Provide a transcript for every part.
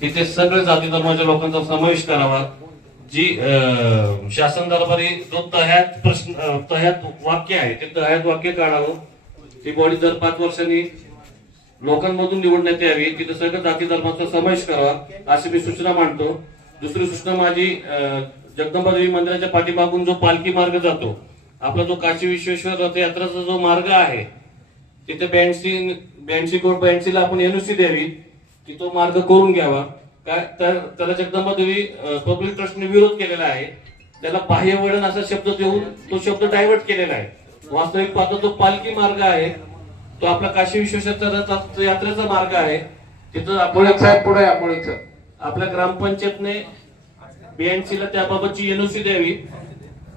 तिथे सगळे जाती धर्माच्या लोकांचा समावेश करावा। जी शासन दरबारी जो तहत वाक्य आहे ते तहत वाक्य काढावं। ती बॉडी दर 5 वर्षांनी लोकांमधून निवडण्यात यावी। तिथे सगळ्या जाती धर्माचा समावेश करावा अशी मी सूचना मांडतो। दुसरी सूचना माझी, जगदंबा देवी मंदिराच्या पाठीमागून जो पालखी मार्ग जातो, आपला जो काशी विश्वेश्वर रथयात्राचा जो मार्ग आहे, तिथे 82 ला आपण एनओसी द्यावी, तो मार्ग करून घ्यावा। काय तर त्याला जगदंबा देवी पब्लिक ट्रस्टने विरोध केलेला आहे। त्याला बाह्य वळण असा शब्द देऊन तो शब्द डायव्हर्ट केलेला आहे। वास्तविक पाहता तो पालखी मार्ग आहे, तो आपला काशी विश्वेश्वर यात्रेचा मार्ग आहे। तिथं आपल्या ग्रामपंचायतने 82 ला त्याबाबतची एनओसी द्यावी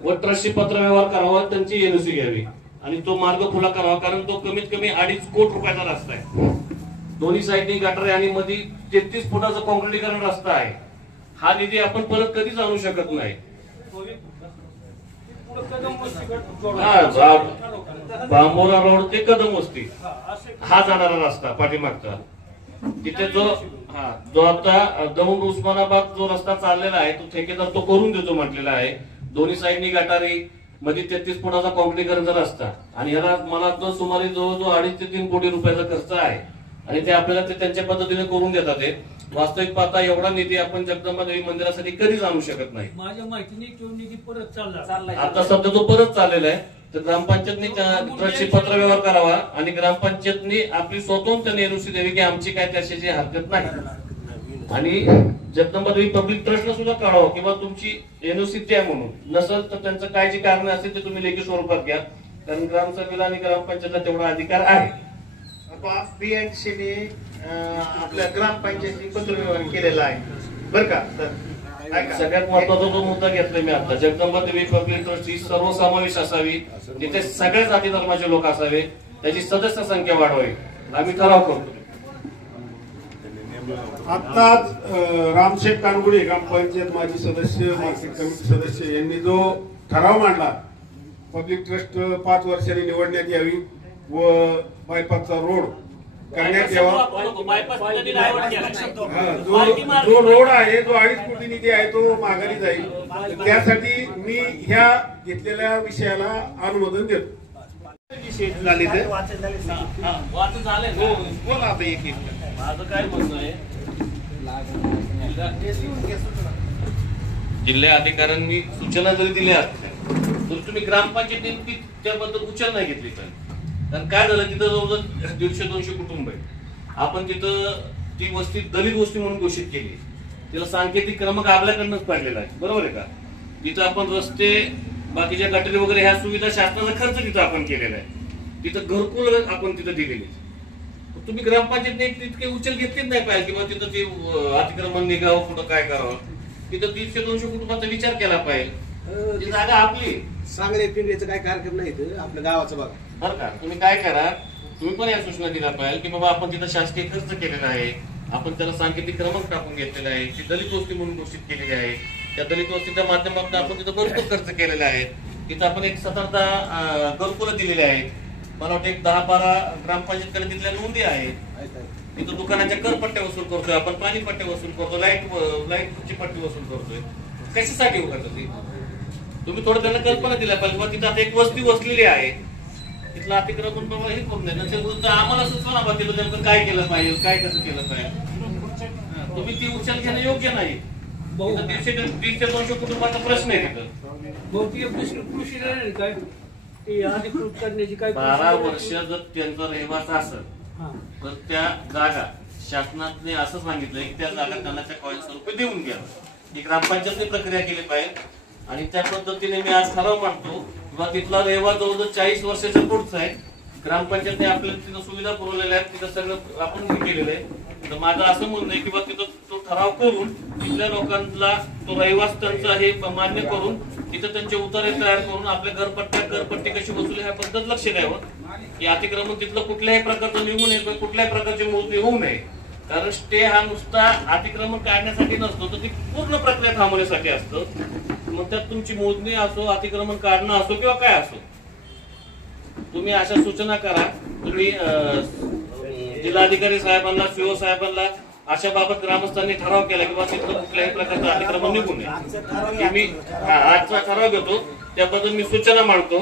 व ट्रस्टशी पत्र व्यवहार करावा, त्यांची एनओसी घ्यावी आणि तो मार्ग खुला करावा। कारण तो कमीत कमी 2.5 कोटी रुपयाचा रस्ता आहे। दोन्ही साईडनी गटारे आणि मध्ये 33 फुटाचा कॉन्क्रिटीकरण रस्ता आहे। हा निधी आपण परत कधीच आणू शकत नाही। बांबोरा रोड ते कदम वस्ती हा जाणारा रस्ता पाठीमागचा, तिथे जो आता दौंड उस्मानाबाद जो रस्ता चाललेला आहे तो ठेकेदार तो करून देतो म्हटलेला आहे। दोन्ही साईडनी गटारी, मध्ये 33 फुटाचा कॉन्क्रिटीकरणचा रस्ता आणि याला मला तो सुमारे जवळजवळ 2.5 ते 3 कोटी रुपयाचा खर्च आहे आणि ते आपल्याला ते त्यांच्या पद्धतीने करून देतात। वास्तविक पाहता एवढा निधी आपण जगदंबा देवी मंदिरासाठी कधीच आणू शकत नाही। माझ्या माहितीने तो निधी परत चालला, आता सध्या तो परत चाललेला आहे। तर ग्रामपंचायतने ट्रस्टशी पत्र व्यवहार करावा आणि ग्रामपंचायतने आपली स्वतंत्र एनओसी द्यावी की आमची काय त्याची हरकत नाही। आणि जगदंबा देवी पब्लिक ट्रस्टला सुद्धा कळावं किंवा तुमची एनओसी द्या म्हणून। नसेल तर त्यांचं काय जी कारण असेल ते तुम्ही लेखी स्वरूपात घ्या, कारण ग्रामसभेला आणि ग्रामपंचायतला तेवढा अधिकार आहे। बीएनसीने आपल्या ग्रामपंचायतीने पत्र व्यवहार केलेला आहे बरं का। तर सगळ्यात महत्वाचा जो मुद्दा घेतलाय मी आता, जगदंबा देवी पब्लिक ट्रस्ट ही सर्वसमावेश असावी, तिथे सगळ्या जाती धर्माचे लोक असावे, त्याची सदस्य संख्या वाढवावी, आम्ही ठराव करतो। आताच रामशेठ कानगुडे ग्रामपंचायत माजी सदस्य, मार्केट कमिटी सदस्य यांनी जो ठराव मांडला, पब्लिक ट्रस्ट 5 वर्षांनी निवडण्यात यावी व बायपासचा रोड करण्यात यावा। जो रोड आहे जो 2.5 कोटी निधी आहे तो माघारी जाईल। त्यासाठी मी ह्या घेतलेल्या विषयाला अनुमोदन देतो। माझं काय म्हणणं आहे, जिल्हा अधिकाऱ्यांनी सूचना जरी दिल्या तर तुम्ही ग्रामपंचायतीने त्याबद्दल उचल नाही घेतली पाहिजे। कारण काय झालं, तिथं जवळजवळ 150-200 कुटुंब आहे। आपण तिथं ती वस्ती दलित वस्ती म्हणून घोषित केली, तिला सांकेतिक क्रमांक आपल्याकडनंच पडलेला आहे, बरोबर आहे का। तिथं आपण रस्ते, बाकीच्या गटारी वगैरे ह्या सुविधा शासनाचा खर्च तिथं आपण केलेला आहे। तिथं घरकुल आपण तिथं दिलेली। तुम्ही ग्रामपंचायतने तितके उचल घेतलीच नाही पाहिजे किंवा तिथं ते अतिक्रमण निघावं, कुठं काय करावं, तिथं 150-200 कुटुंबाचा विचार केला पाहिजे। ती जागा आपली, सांगली पिंपरीचं काय कार्यक्रम नाही आपल्या गावाचं बघा बरं का। तुम्ही काय करा, तुम्ही पण या सूचना दिल्या पाहिजे की बाबा आपण तिथं शासकीय खर्च केलेला आहे, आपण त्याला सांकेतिक क्रमांक टाकून घेतलेला आहे, ती दलित वस्ती म्हणून घोषित केलेली आहे। त्या दलित वस्तीच्या माध्यमातून आपण तिथं भरपूर खर्च केलेला आहे। तिथं आपण एक 17 घरकुलं दिलेले आहेत। मला वाटतं एक 10-12 ग्रामपंचायतकडे तिथल्या नोंदी आहेत। तिथं दुकानाच्या करपट्ट्या वसूल करतोय आपण, पाणी पट्ट्या वसूल करतो, लाईटची पट्टी वसूल करतोय। कशासाठी उघडतं ते तुम्ही थोडं त्यांना कल्पना दिल्या पाहिजे। तिथं आता एक वस्ती वसलेली आहे, तिथलं अतिक्रमण बाबा हे करून द्या, आम्हाला सुचवा ना तिथं नेमकं काय केलं पाहिजे, काय कसं केलं पाहिजे। तुम्ही ती उचल घेणं योग्य नाही। 150-200 कुटुंबाचा प्रश्न आहे तिथं। 12 वर्ष जर त्यांचा रहिवास असेल तर त्या जागा शासनाने असं सांगितलंय की त्या जागा त्यांना त्या कॉइन स्वरूपी देऊन घ्या। ही ग्रामपंचायतने प्रक्रिया केली पाहिजे आणि त्या पद्धतीने मी आज ठराव मांडतो किंवा तिथला रहिवास जवळजवळ 40 वर्षाच्या पुढचा आहे। ग्रामपंचायतने आपल्याला तिथं सुविधा पुरवलेल्या आहेत, तिथं सगळं आपण केलेलं आहे। तर माझं असं म्हणणं आहे की बा तिथं तो ठराव करून तिथल्या लोकांना तो रहिवास त्यांचा हे मान्य करून तिथं त्यांचे उतारे तयार करून आपल्या घरपट्टी कशी वसुली ह्याबद्दल लक्ष द्यावं की अतिक्रमण तिथलं कुठल्याही प्रकारचं निघू नये, कुठल्याही प्रकारची मोजणी होऊ नये। कारण स्टे हा नुसता अतिक्रमण काढण्यासाठी नसतो, तर ती पूर्ण प्रक्रिया थांबवण्यासाठी असतं। मग त्यात तुमची मोजणी असो, अतिक्रमण काढणं असो किंवा काय असो, तुम्ही अशा सूचना करा। तुम्ही जिल्हाधिकारी साहेबांना, सीओ साहेबांना अशा बाबत ग्रामस्थांनी ठराव केला किंवा तिथं कुठल्याही प्रकारचा अतिक्रमण निघू नये. मी आजचा ठराव घेतो, त्याबद्दल मी सूचना मांडतो.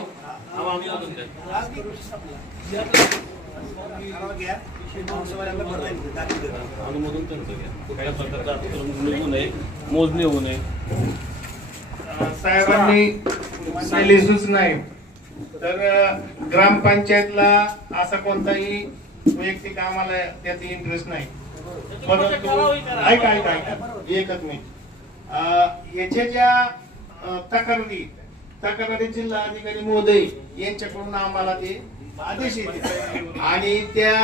अनुमोदन करतो कुठल्या प्रकारचा अतिक्रमण निघू नये, मोजणी होऊ नये. साहेबांनी दिलेली सूचना आहे. तर ग्रामपंचायतला असा कोणताही वैयक्तिक आम्हाला त्यात इंटरेस्ट नाही, परंतु ऐका एकच मिनिट. याच्या ज्या तक्रारी जिल्हा अधिकारी महोदय यांच्याकडून आम्हाला ते आदेश येते आणि त्या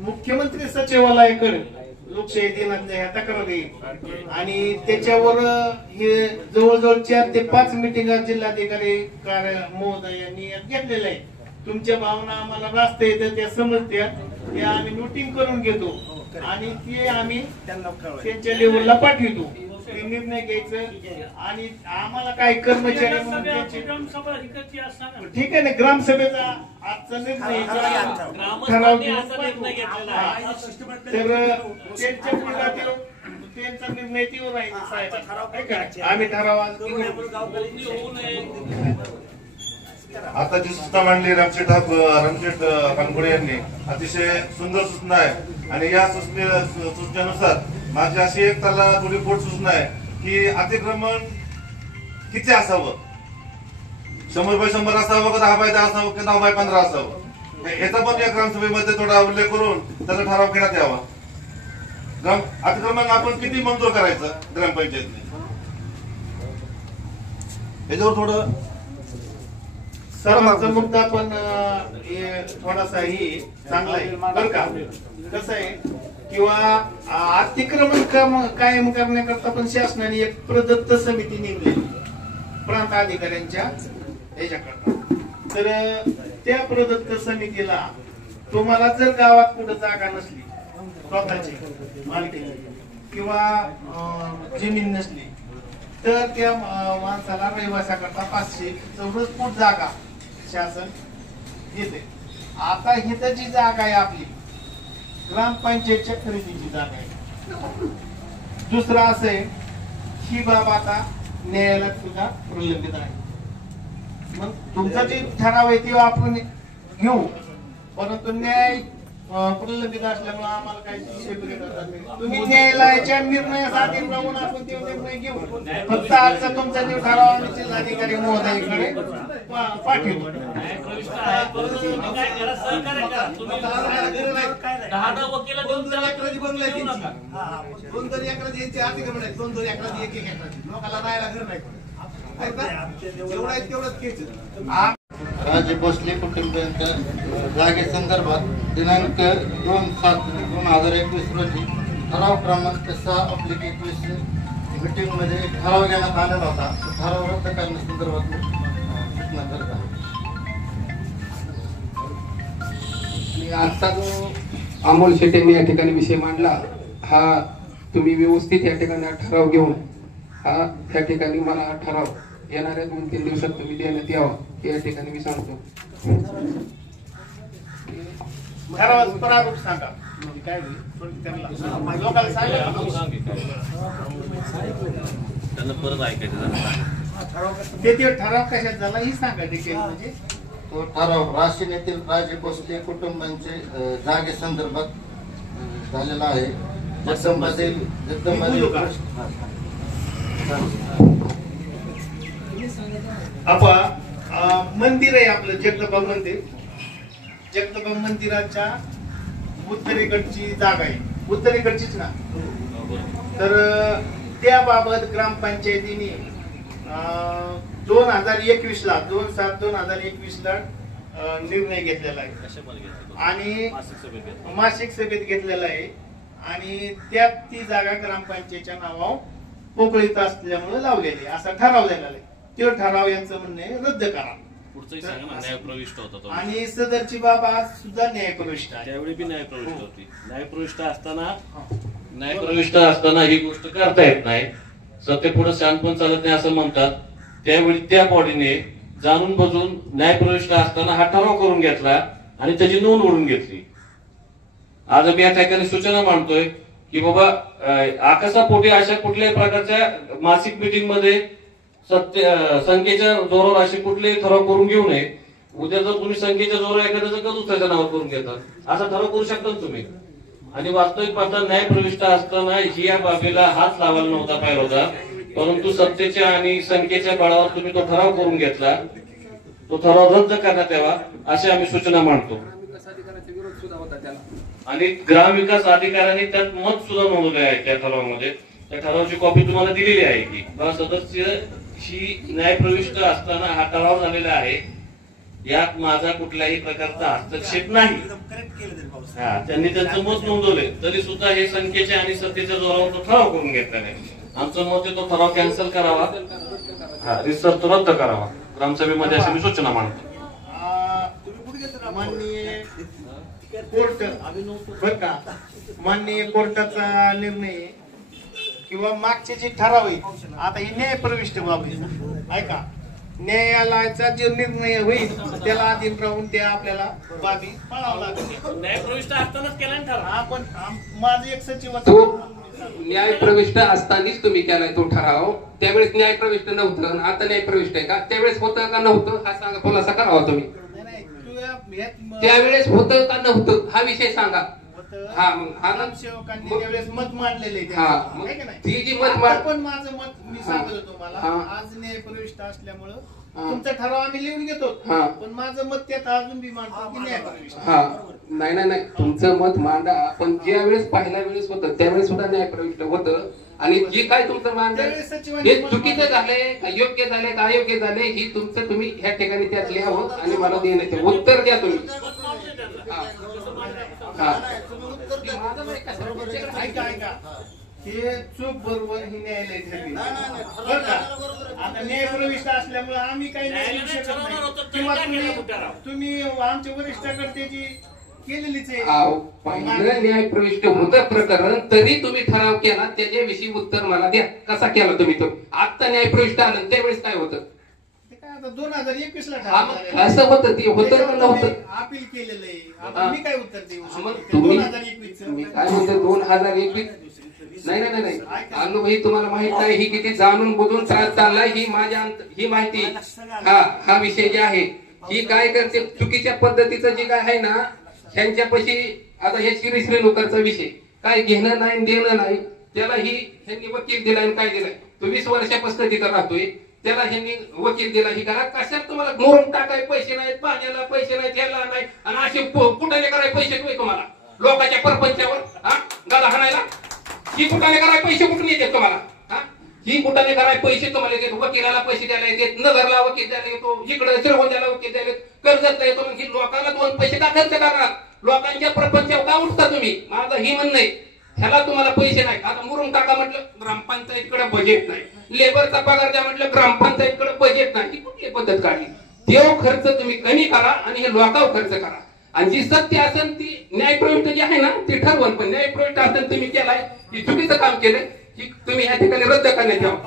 मुख्यमंत्री सचिवालयाकडे लोकशाही दिनाच्या ह्या तक्रारी आणि त्याच्यावर हे जवळजवळ 4 ते 5 मिटिंगा जिल्हाधिकारी महोदय यांनी घेतलेल्या आहे. तुमच्या भावना आम्हाला रास्ता येतात त्या समजत्या, त्या आम्ही नोटिंग करून घेतो आणि ते आम्ही त्यांच्या लेवलला पाठवतो. ते निर्णय घ्यायचं आणि आम्हाला काही कर्मचारी म्हणून त्यांची ठीक आहे ना, ग्रामसभेचा आजचा निर्णय ठराव त्यांचा निर्णय तीव्र राहील. आम्ही ठराव आता जी सूचना मांडली रामशेठ कानपुडे यांनी अतिशय सुंदर सूचना आहे आणि या सूचनेनुसार माझी अशी एक त्याला थोडी बोट सूचना आहे की अतिक्रमण किती असावं, 100x100 असावं का 10x10 असावं की 9x15 असावं, याचा पण या ग्रामसभेमध्ये थोडा उल्लेख करून त्याचा ठराव घेण्यात यावा. अतिक्रमण आपण किती मंजूर करायचं ग्रामपंचायतने याच्यावर थोडं सर्वांचा मुद्दा पण थोडासा ही चांगला आहे बरं का. कसं आहे किंवा अतिक्रमण कायम करण्याकरता पण शासनाने एक प्रदत्त समिती नेमली प्रांत अधिकाऱ्यांच्या याच्याकरता. तर त्या प्रदत्त समितीला तुम्हाला जर गावात कुठं जागा नसली, स्वतःची मालकीची किंवा जमीन नसली, तर त्या माणसाला रहिवासाकरता 500 चौरस फूट जागा शासन देते. आता इथं जी जागा आहे आपली ग्रामपंचायतच्या खरेदीची जागा आहे. दुसरं असं आहे ही बाब आता न्यायालयात सुद्धा प्रलंबित आहे. मग तुमचा जे ठराव आहे ते आपण घेऊ, परंतु न्याय प्रलंबित असल्यामुळे आम्हाला काही तुम्ही न्यायालयाच्या निर्णयासाठी राहून आपण ते निर्णय घेऊ. फक्त आजचा तुमचा जो ठराव आम्ही जिल्हाधिकारी महोदयाकडे पाठवू. राजे भोसले कुटुंबियांच्या जागेसंदर्भात दिनांक 2/7/2021 रोजी ठराव क्रमांक 6/21 मीटिंग मध्ये ठराव घेण्यात आलेला होता. ठराव रद्द करण्यासंदर्भात सूचना करत आहे. आजचा जो अमोल शेट्टी यांनी या ठिकाणी विषय मांडला, हा तुम्ही व्यवस्थित या ठिकाणी ठराव घेऊन त्या ठिकाणी मला हा ठराव येणाऱ्या 2-3 दिवसात तुम्ही देण्यात यावा या ठिकाणी मी सांगतो. प्रारूप सांगा म्हणजे काय लोकांना त्यांना परत ऐकायचं ते ठराव कशात झाला ही सांगा डिटेल. म्हणजे तो ठराव राशीन येथील राजे भोसले कुटुंबांचे जागेसंदर्भात झालेला आहे. मंदिर आहे आपलं जगदंबा मंदिर. जगदंबा मंदिराच्या उत्तरेकडची जागा आहे, उत्तरेकडचीच ना. तर त्याबाबत ग्रामपंचायतीने 2021 ला 2/7/2021 ला निर्णय घेतलेला आहे आणि मासिक सभेत घेतलेला आहे आणि त्यात ती जागा ग्रामपंचायतच्या नावावर पोकळीत असल्यामुळे लावलेली असा ठराव झालेला आहे. तो ठराव यांचं म्हणणे रद्द करा. न्यायप्रविष्ट होता तो आणि सदरची बाब आज सुद्धा न्यायप्रविष्ट आहे. त्यावेळी बी न्यायप्रविष्ट होती. न्यायप्रविष्ट असताना ही गोष्ट करता येत नाही. सत्य पुढे शांतपण चालत नाही असं म्हणतात. त्यावेळी त्या बॉडीने जाणून बजून न्यायप्रविष्ट असताना हा ठराव करून घेतला आणि त्याची नोंद ओढून घेतली. आज मी या ठिकाणी सूचना मांडतोय की बाबा आकाशापोटी अशा कुठल्याही प्रकारच्या मासिक मीटिंग मध्ये संख्येच्या जोरावर असे कुठलेही ठराव करून घेऊ नये. उद्या जर तुम्ही संख्येच्या जोरावर एखाद्याचं का दुसऱ्याच्या नावावर करून घेतात असा ठराव करू शकता तुम्ही. आणि वास्तविक पाहता न्याय प्रविष्ट असताना ही या बाबीला हात लावायला नव्हता पाहिजे होता, परंतु सत्तेच्या आणि संख्येच्या बळावर तुम्ही तो ठराव करून घेतला. तो ठराव रद्द करण्यात यावा अशी आम्ही सूचना मांडतो. आणि ग्रामविकास अधिकाऱ्यांनी त्यात मत सुद्धा नोंदवले आहे त्या ठरावामध्ये. त्या ठरावाची कॉपी तुम्हाला दिलेली आहे की सदस्य ही न्यायप्रविष्ट असताना हा ठराव झालेला आहे, यात माझा कुठल्याही प्रकारचा हस्तक्षेप नाही. त्यांनी त्यांचं मत नोंदवले तरी सुद्धा हे संख्येच्या आणि सत्तेच्या जोरावर तो ठराव करून घेतला नाही. आमचं मत आहे तो ठराव कॅन्सल करावा, रिसर तो रद्द करावा. ग्रामसभेमध्ये अशी मी सूचना मांडतो. माननीय कोर्ट बर का, माननीय कोर्टाचा निर्णय किंवा मागचे जे ठराव आहे आता ही न्यायप्रविष्ट बाब आहे का, न्यायालयाचा जो निर्णय होईल त्याला अधीन राहून त्या आपल्याला बाबी पाळावं लागेल. न्यायप्रविष्ट असतानाच केला ठराव. आपण माझं एक सचिव न्यायप्रविष्ट असतानाच तुम्ही केलाय तो ठराव. त्यावेळेस न्यायप्रविष्ट नव्हतं, आता न्यायप्रविष्ट आहे का? त्यावेळेस होतं का नव्हतं हा सांगा, खुलासा करावा तुम्ही. त्यावेळेस होतं का नव्हतं हा विषय सांगा. सेवकांनी त्यावेळेस मत मांडलेले ती जी मत पण माझं मत मी सांगत होतो मला आज न्यायप्रविष्ट असल्यामुळं तुमचा ठराव आम्ही लिहून घेतो, पण माझं मत त्यात अजून बी मांडतो की न्यायप्रविष्ट. नाही तुमचं मत मांडा, पण ज्या वेळेस पहिल्या वेळेस होतं त्यावेळेस सुद्धा न्यायप्रविष्ट होतं. आणि जे काय तुमचं मांडलं हे चुकीचं झालंय का योग्य झाले का अयोग्य झाले ही तुमचं तुम्ही ह्या ठिकाणी त्यात लिहावं आणि मला देण्याचे उत्तर द्या तुम्ही. ऐका हे चूक बरोबर ही न्यायालय ठरली बरं का. आता न्यायप्रविष्ट असल्यामुळे आम्ही काही नाही शकत नाही किंवा तुम्ही आमच्या वरिष्ठाकडे त्याची केलेलीच आहे. पहिलं न्यायप्रविष्ट होतं प्रकरण तरी तुम्ही ठराव केला, त्याच्याविषयी उत्तर मला द्या. कसा केला तुम्ही तो? आता न्यायप्रविष्ट आलं त्यावेळेस काय होतं? 2021 ला असं होतं ते होतं नव्हतं अपील केलेलं आहे. मी काय उत्तर देऊ? तुम्ही काय म्हणतो 2021? नाही अनुभवी तुम्हाला माहित नाही ही किती जाणून बुजून चाललाय ही माहिती. हा विषय जे आहे ही काय करते चुकीच्या पद्धतीचं जे काय आहे ना ह्यांच्यापाशी आता हे श्रीनोकरचा विषय काय घेणं नाही देणं नाही, त्याला ही ह्यांनी वकील दिलाय काय दिलाय. तो 20 वर्षापासून तिथं राहतोय, त्याला ह्यांनी वकील दिला. ही करा कशात तुम्हाला मोरून टाकाय पैसे नाहीत, पाण्याला पैसे नाहीत, ह्याला नाही, आणि असे कुठाने कराय पैसे तुम्हाला लोकांच्या परपंचावर गाला हाणायला. ही कुठाने कराय पैसे कुठून येतात तुम्हाला? ही कुठाने कराय पैसे तुम्हाला येतात, वकिलाला पैसे द्यायला येतात, नगरला वकील द्यायला येतो, इकडे श्रीगोंद्याला वकील द्यायला कर्जतला येतो. ही लोकांना 2 पैसे का खर्च करणार? लोकांच्या प्रपंचावर का उठता तुम्ही? माझं ही म्हणणं आहे. ह्याला तुम्हाला पैसे नाही. आता मुरुम टाका म्हटलं ग्रामपंचायतीकडे बजेट नाही, लेबरचा पगार द्या म्हटलं ग्रामपंचायतीकडे बजेट नाही. ही कुठली पद्धत काढली? देव खर्च तुम्ही कमी करा आणि हे लोकांवर खर्च करा. आणि जी सत्य असेल ती न्यायप्रविष्ट जी आहे ना ती ठरवून, पण न्यायप्रविष्ट असेल तुम्ही केलाय ही चुकीचं काम केलंय की तुम्ही या ठिकाणी रद्द करण्यात यावं.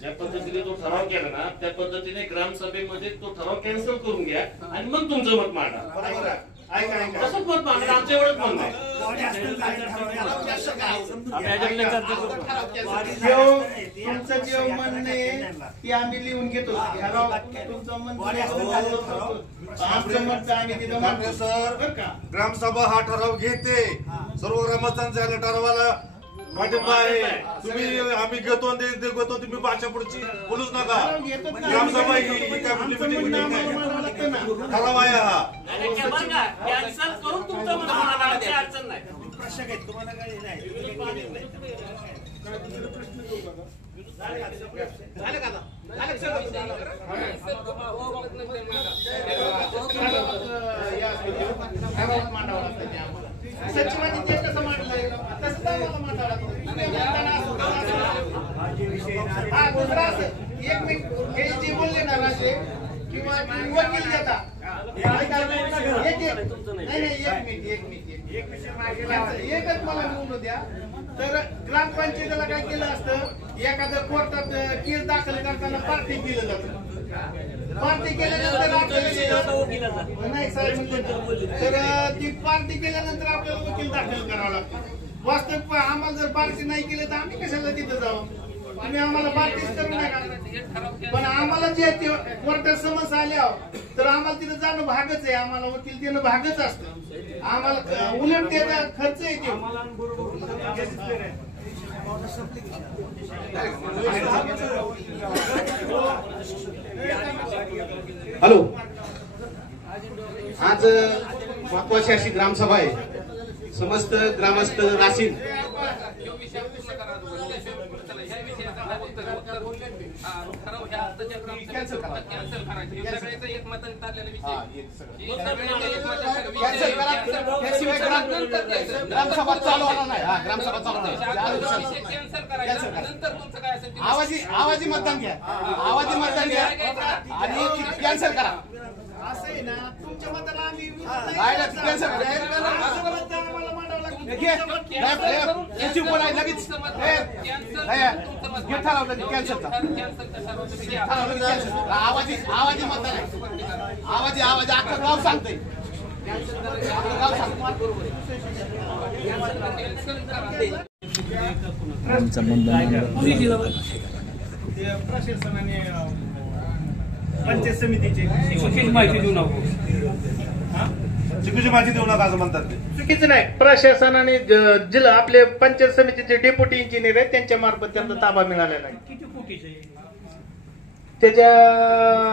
ज्या पद्धतीने तो ठराव केला ना त्या पद्धतीने ग्रामसभेमध्ये तो ठराव कॅन्सल करून घ्या आणि मग तुमचं मत मांडा. तसंच मत मांडा, आमच्या एवढंच मत नाही. तुमचं जे म्हणणं आहे ते आम्ही लिहून घेतो. तुमचं आमचं मत आम्ही तिथं मांडतो. सर ग्रामसभा हा ठराव घेते, सर्व ग्रामस्थांचा ठरावाला पाठिंबा आहे. तुम्ही आम्ही घेतो घेतो तुम्ही भाषा पुढची बोलूच नका. ग्रामसभा ही ठराव आहे हा. कॅन्सल करून तुमचं मत मांडायची अडचण नाही. तुम्हाला काही नाही सचिवांनी ते कसं मांडलंय तसं मला मांडायला दुसरा एक मिनिट हे जे बोलले ना राजे किंवा वकील देता एकच मला बोलू द्या. तर ग्रामपंचायतीला काय केलं असतं, एखादं कोर्टात केस दाखल करताना पार्टी दिलं जातं पार्टी केल्यानंतर आपल्याला नाही साहेब म्हणते तर ती पार्टी केल्यानंतर आपल्याला वकील दाखल करावं लागतं. वास्तविक आम्हाला जर पार्टी नाही केली तर आम्ही कशाला तिथं जाऊ? तुम्ही आम्हाला पार्टीच करू नका. पण आम्हाला जे कोर्टात समस्या आल्या तर आम्हाला तिथं जाणं भागच आहे. आम्हाला वकील देणं भागच असतं. आम्हाला उलट त्याचा खर्च येतो. हॅलो, आज महत्वाची अशी ग्रामसभा आहे. समस्त ग्रामस्थ राशीन ग्रामसभा चालू होणार नाही. ग्रामसभा चालू आवाजी मतदान घ्या. आवाजी मतदान घ्या आणि कॅन्सल करा. असं आहे ना, तुमच्या मताला आम्ही कॅन्सल करा. आवाजी मतदान आहे. आवाजी अख्खं गाव सांगतंय. प्रशासनाने पंचायत समितीची माहिती देऊ नको. चुकीची माहिती देऊ नका असं म्हणतात ते. चुकीचं नाही. प्रशासनाने जिल्हा आपले पंचायत समितीचे डेप्युटी इंजिनियर आहेत त्यांच्या मार्फत त्यांना ताबा मिळालेला आहे. किती कोटीचे? त्याच्या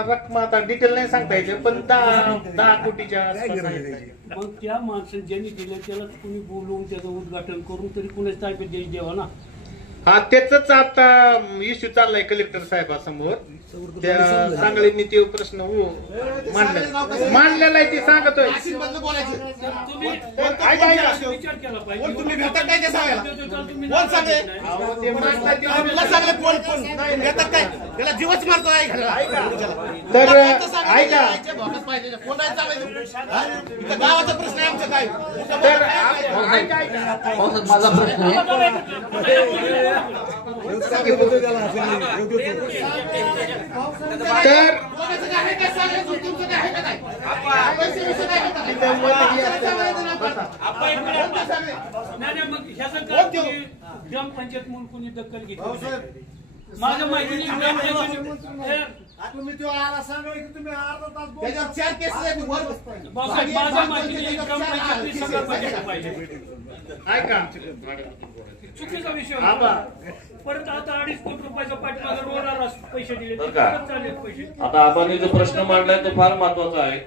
रक्कम आता डिटेल नाही सांगता येते पण 10 कोटीच्या आसपास आहे. मग त्या माणसाने ज्यांनी दिलं त्याला कुणी बोलवून त्याचं उद्घाटन करून तरी कुणाच ताब्यात देश द्यावा ना. हा, त्याच आता इश्यू चाललाय कलेक्टर साहेबासमोर. त्या सांगलींनी ते प्रश्न मांडलेला आहे ते सांगतोय. तुम्ही विचार केला पाहिजे. तुम्ही भेटत काय ते सांगायला कोण सांगे? तुला सांगले कोण भेटत काय? त्याला जीवच मारतो आहे तर ऐका, कोण आहे सांगायचं? इथं गावाचा प्रश्न आहे आमचा काय? तर ऐका माझा प्रश्न आहे. तर ग्रामपंचायत म्हणून कोणी दखल घेतली? माझ्या माहितीने तुम्ही तो आला सांगा की तुम्ही अर्धा तास बोला. त्याच्यावर 4 केसेस आहेत. माझ्या माहितीने ग्रामपंचायत सगळं पाहिजे. ऐका, चुकीचा विषय आबा. परत आता 2.5 कोटी रुपयाचा पाठीमागे रोडाला पैसे दिले बरं का? चालेल पैसे. आता आपण जो प्रश्न मांडलाय तो फार महत्वाचा आहे.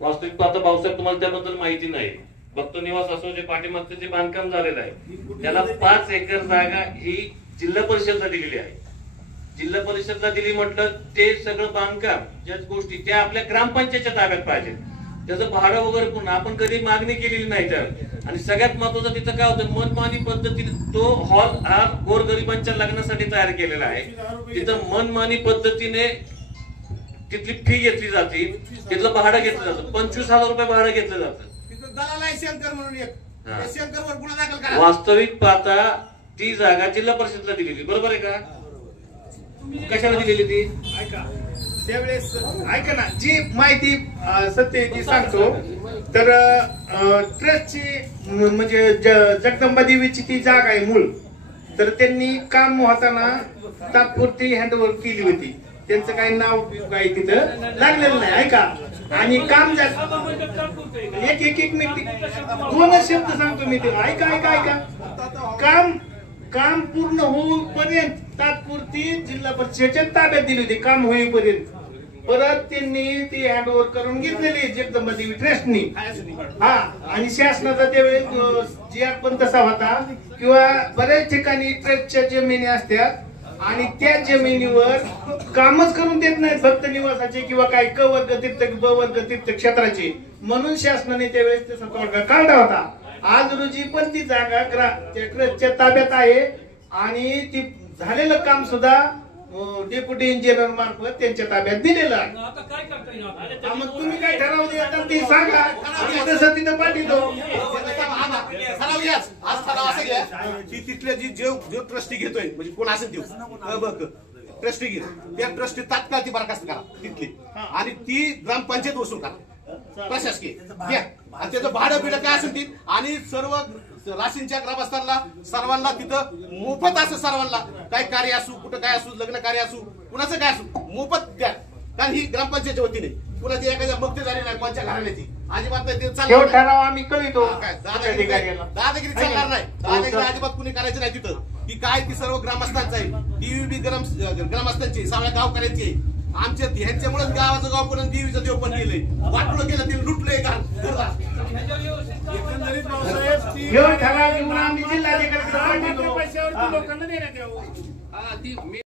वास्तविक आता भाऊसाहेब तुम्हाला त्याबद्दल माहिती नाही. भक्त निवास असो जे पाठीमागचं जे बांधकाम झालेलं आहे त्याला 5 एकर जागा ही जिल्हा परिषदला दिलेली आहे. जिल्हा परिषदला दिली म्हटलं ते सगळं बांधकाम ज्या गोष्टी त्या आपल्या ग्रामपंचायतच्या ताब्यात पाहिजे. त्याचं भाडं वगैरे पुन्हा आपण कधी मागणी केलेली नाही त्यावर. आणि सगळ्यात महत्वाचं तिथं काय होतं, मनमानी पद्धतीने तो हॉल हा गोरगरिबांच्या लग्नासाठी तयार केलेला आहे. तिथं मनमानी पद्धतीने तिथली फी घेतली जाते, तिथलं भाडं घेतलं जातं. 25,000 रुपये भाडं घेतलं जातं. शंकर म्हणून एक शंकरवर गुन्हा दाखल करा. वास्तविक पाहता ती जागा जिल्हा परिषदला दिलेली, बरोबर आहे का? कशाला दिलेली ती? ऐका, त्यावेळेस ऐका ना, जी माहिती सत्य ती सांगतो. तर ट्रस्टची म्हणजे जगदंबा देवीची ती जागा आहे मूळ. तर त्यांनी काम होताना तात्पुरती हँडओव्हर केली होती. त्यांचं काही नाव काही तिथं लागलेलं नाही. ऐका, आणि काम एक मिनिट 2 शब्द सांगतो मी ते. ऐका ऐका ऐका, काम पूर्ण होईपर्यंत तात्पुरती जिल्हा परिषदेच्या ताब्यात दिली होती. काम होईपर्यंत परत त्यांनी ती हँडओव्हर करून घेतलेली जगदंबा देवी ट्रस्टनी. हा, आणि शासनाचा त्यावेळेस जी पण तसा होता किंवा बऱ्याच ठिकाणी ट्रस्टच्या जमिनी असतात आणि त्या जमिनीवर कामच करून देत नाहीत भक्त निवासाचे किंवा काही क वर्ग तीर्थ ब वर्ग तीर्थ क्षेत्राचे. म्हणून शासनाने त्यावेळेस त्याचा तोडगा काढला होता. आज रोजी पण ती जागा ट्रस्टच्या ताब्यात आहे आणि ती झालेलं काम सुद्धा डेप्युटी इंजिनियर मार्फत त्यांच्या ताब्यात दिलेलं आहे. आता काय करता येईल? मग तुम्ही काय ठराव देता ते सांगा, तसं तिथं पाठवतो. आज ठराव असं घ्या की तिथल्या जो ट्रस्टी घेतोय म्हणजे कोण असेल देऊ बघ ट्रस्टी घेईल त्या ट्रस्टी तात्काळ ती बरखास्त करा तिथली आणि ती ग्रामपंचायत वसूल करा प्रशासकीय घ्या आणि त्याचं भाडं बिडं काय असेल ती आणि सर्व राशींच्या ग्रामस्थांना सर्वांना तिथं मोफत असं सर्वांना काय कार्य असू कुठं काय असू लग्न कार्य असू कुणाचं काय असू मोफत द्या कारण ही ग्रामपंचायतच्या वतीने कुणाची एखाद्या मक्तेदारी नाही कोणत्या घराण्याची अजिबात नाही ते चालणार ठराव आम्ही कळतो दादागिरी चालणार नाही दादागिरी अजिबात कुणी करायची नाही तिथं ती काय ती सर्व ग्रामस्थांचं आहे ती ग्रामस्थांची सगळ्या गावकऱ्यांची आहे आमच्या ह्यांच्यामुळेच गावाचं गाव पण देवीचं देव पण गेलंय वाटलं गेलं ते लुटलंय का ठराव घेऊन आम्ही जिल्हाधिकारी लोकांना देण्यात यावं.